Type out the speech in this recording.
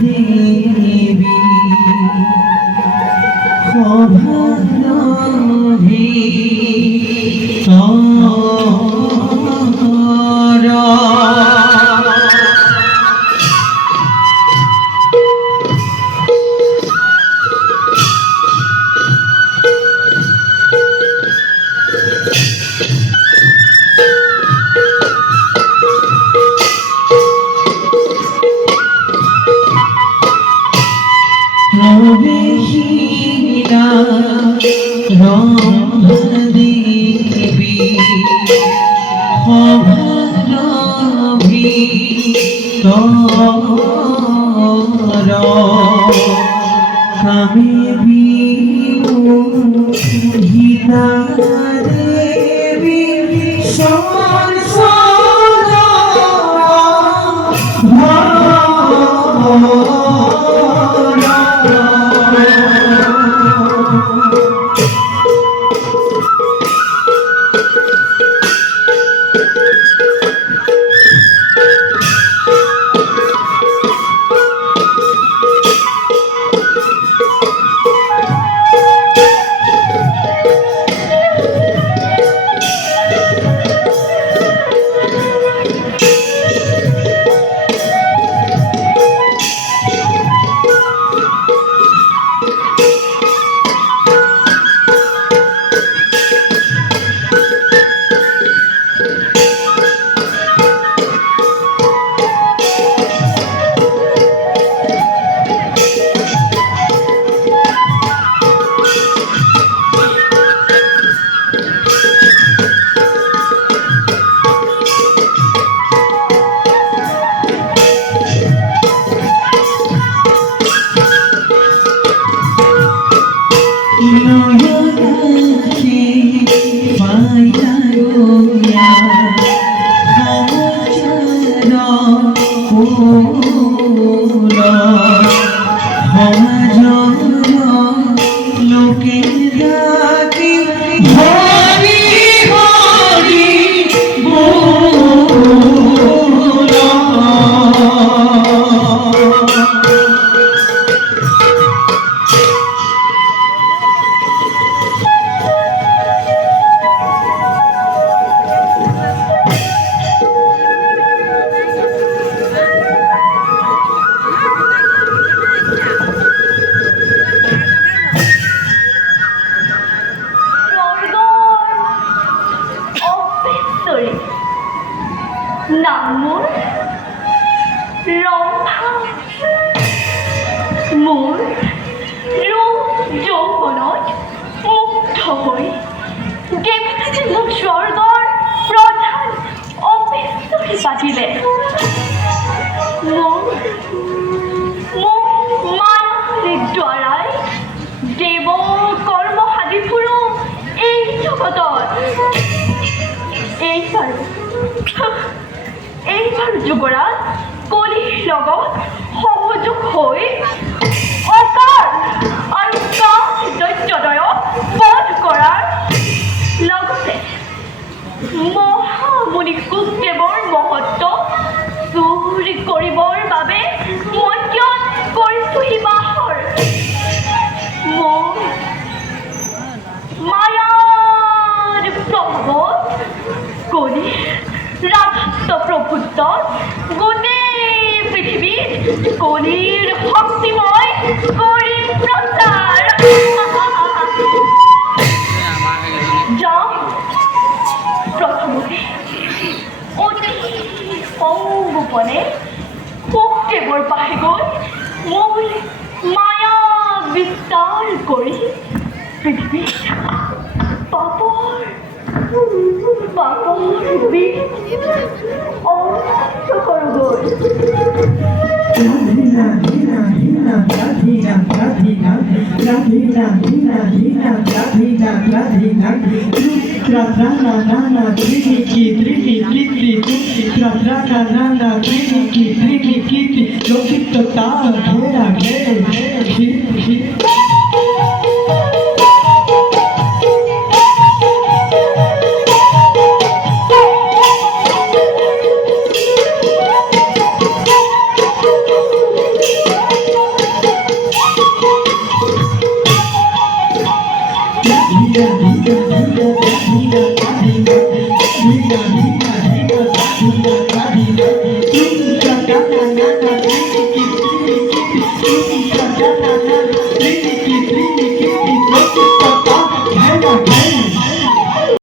দেবী খভানভি ৰবিহীনা ৰম্ভদেবী খভানভি কামে বিমোহিতা দেবী সংসাৰা নামোৰ ৰম্ভা মোৰ ৰূপ যৌৱনত মুগ্ধ হৈ দেৱতাই মোক স্বৰ্গৰ প্ৰধান অপেশ্বৰী পাতিলে। মোৰ মায়াৰ দ্বাৰাই দেৱ কৰ্ম সাধি ফুৰো এই জগতত। এইবাৰ যুৱৰাজ কলিৰ লগত সহযোগ হৈ অকাৰ আৰু কাম দৈত্যদয়ক বধ কৰাৰ লগতে মহামুনি কুকদেৱৰ মহত্ব চুৰি কৰিবৰ বাবে মন্ত্ৰণ কৰিছোঁ হিমাহৰ। মোৰ মায়াৰ প্ৰভাৱত কলিৰ ৰাজত্ব প্ৰভুত্বত গোটেই পৃথিৱীত কলিৰ শক্তিময় কৰিম প্ৰচাৰ। যাওঁ প্ৰথমতে অতি সংগোপনে কুকদেৱৰ পাহে গৈ মই মায়া বিস্তাৰ কৰি পৃথিৱীত পাপৰ বিষ অন্ত কৰোগৈ।